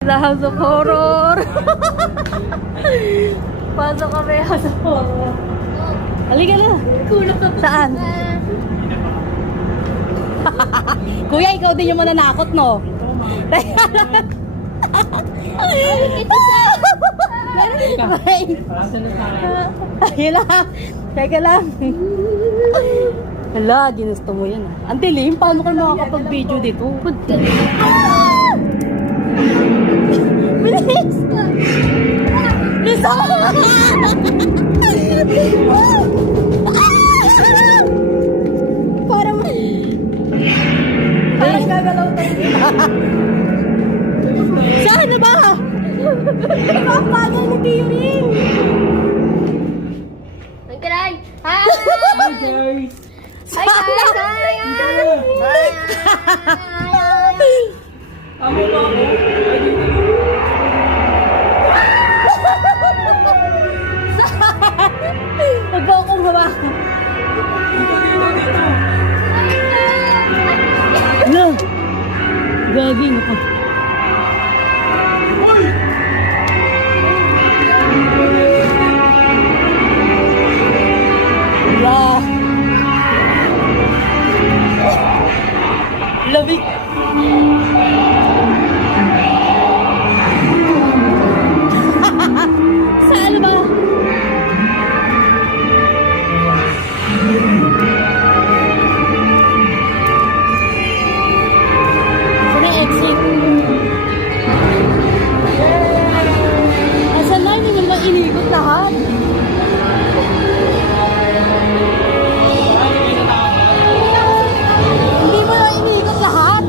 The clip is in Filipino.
The House of Horror. Pasok kami House of Horror. Halika na. Saan? Kuya, ikaw din yung mananakot, no? Ito sa... Ayun lang. Teka lang. Hala, ginusto mo yan. Ang dilim, paano ka makakapag-video dito? Bilis! Bilis ako! Parang gagalaw tayo. Saan na ba? Nakapagal na tiring. Ang karay! Hi! Hi guys! Hi guys! Hi! Amo ba ako? Huwag po akong hawakan. Dito. Ano? Gaging ako. Uy! Wala. Lamig. Saan ba? Saan ang exit? Asan na? Hindi naman inigot lahat. Hindi mo na inigot lahat.